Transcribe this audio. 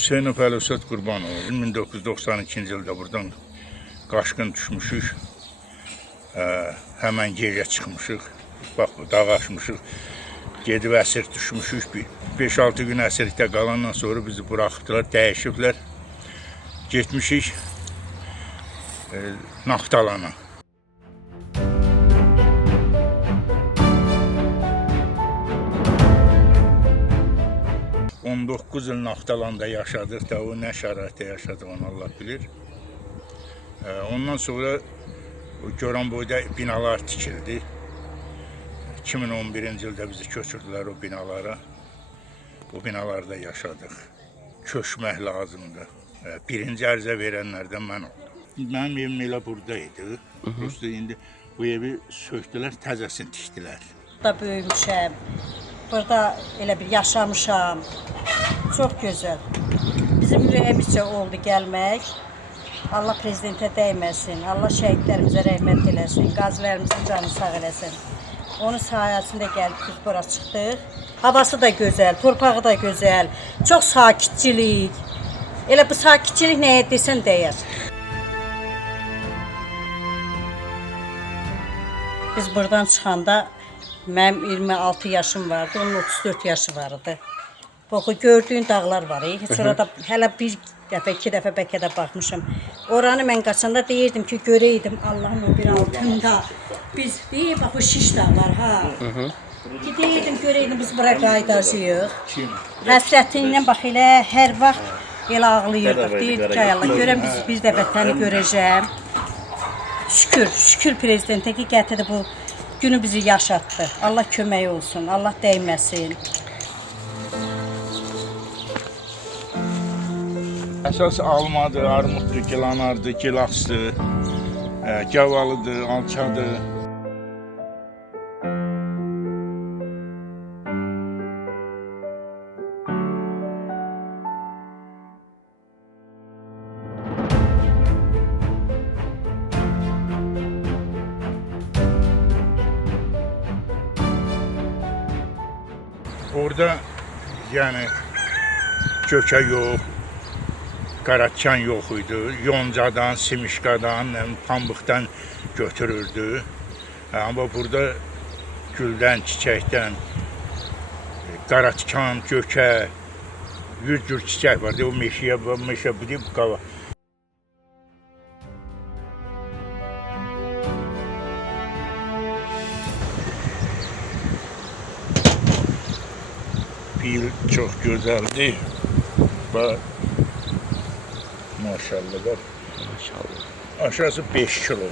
Hüseynov Əlövsət Qurbanov 1992-ci ildə buradan qaçqın düşmüşük. Həmən geriyə çıxmışıq. Bax, dağ aşmışıq. Gedib əsir düşmüşük. 5-6 gün əsirlikdə qalandan sonra bizi buraxdılar, dəyişiblər. Getmişik Naftalana. 19 il Naftalanda yaşadıq da, o nə şəraitdə yaşadıq onu Allah bilir. Ondan sonra Goranboyda binalar tikildi. 2011-ci ildə bizi köçürdülər o binalara. O binalarda yaşadıq. Köçmək lazımdır. Birinci ərizə verənlərdən mən oldum. Mənim evim elə buradaydı. Prosta indi bu evi söktülər, təzəsini tikdilər. Burada böyümüşəm. Burada elə bir yaşamışam. Çox gözəl. Bizim ürəyimizcə oldu gəlmək. Allah prezidentə dəyməsin. Allah şəhidlərimizə rəhmət eləsin. Qazilərimizin canını sağ eləsin. Onun sayəsində gəlib biz bura çıxdıq. Havası da gözəl, torpağı da gözəl. Çox sakitçilik. Elə bu sakitçilik nəyə desən dəyər. Biz buradan çıxanda mənim 26 yaşım vardı, onun 34 yaşı vardı. Baxı gördüyün dağlar var. Heç orada hələ bir dəfə, iki dəfə bəlkə də baxmışam. Oranı mən qaçanda deyirdim ki, görəydim Allahın o bir altında. Biz deyir, bax o şiş dağ var ha. Deyirdim, görəydim biz bura qaydacıyıq. Həsrətindən bax elə hər vaxt elə ağlayırdıq. Deyirdik ki, Allah görəm biz bir də vətəni görəcəm. Şükür prezidentə ki, gətirdi bu günü bizi yaşatdı. Allah kömək olsun, Allah dəyməsin. Əsas almadır, armuddur, gilanardır, gilasdır, gavalıdır, alçadır. Orada yəni kökə yox, qaraçan yox idi. Yoncadan, simişqadan, pambıqdan götürürdü. Amma burada güldən, çiçəkdən, qaraçan, gökə, 100 cür çiçək vardı. O meşə bilib qava. Pil çox gözəldir. Bax, maşallah. Aşağısı 5 kilo.